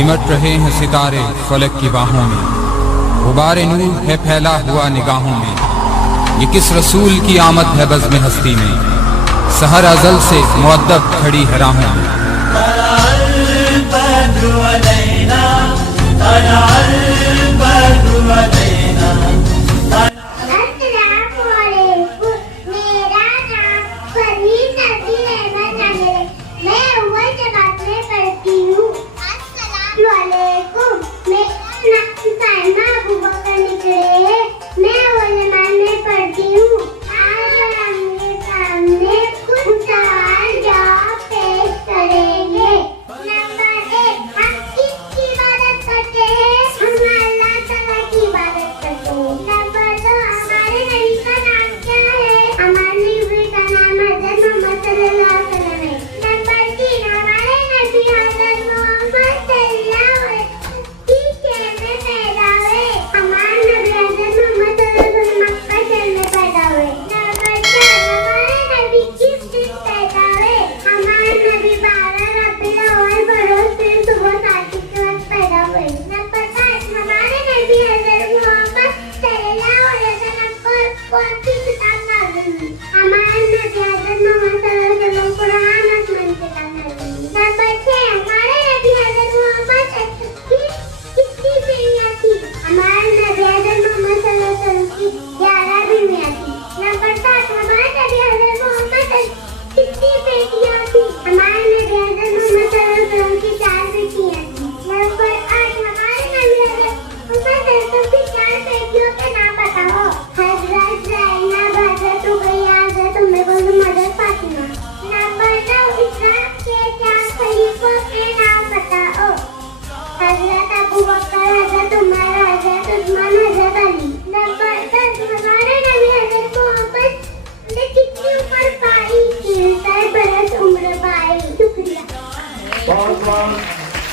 सिमट रहे हैं सितारे फलक की बाहों में, गुबारे नूर है फैला हुआ निगाहों में। ये किस रसूल की आमद है बज़्म हस्ती में, सहर अज़ल से मुअद्दब खड़ी है राहों में। बहुत बहुत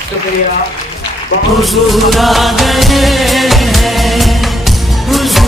शुक्रिया। हुजूर आ गए हैं, हुजूर